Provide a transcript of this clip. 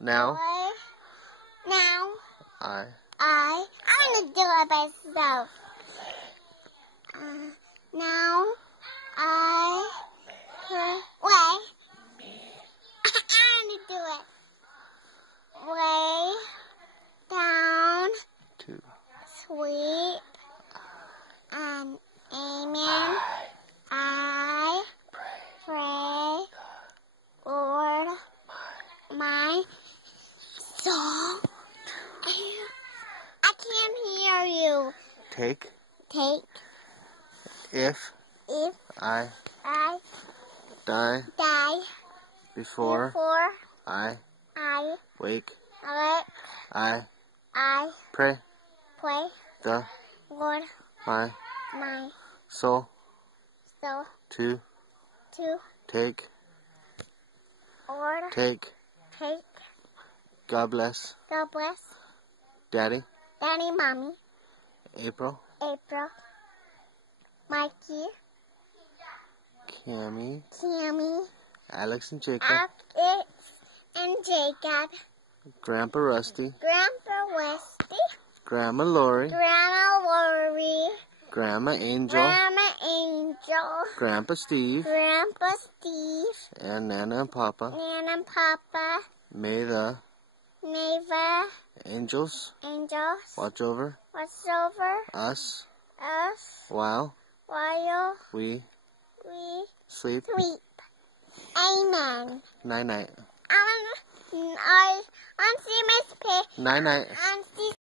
Now. Now. I'm gonna do it myself. Now. Wait. I'm gonna do it. Way down. Two. Sweep. Amen. I pray. Lord, my soul. I can't hear you. Take. If I die before I wake, I pray the Lord, my my soul soul to take. Lord, Take. God bless. God bless. Daddy. Daddy, Mommy. April. Mikey. Cammy. Alex and Jacob. Alex and Jacob. Grandpa Rusty. Grandpa Westy. Grandma Lori. Grandma Lori. Grandma Angel. Grandma Angel. Grandpa Steve. Grandpa Steve. And Nana and Papa. Nana and Papa. May the angels watch over us while we sleep. Amen. Night night. I see Miss Pig. Night night.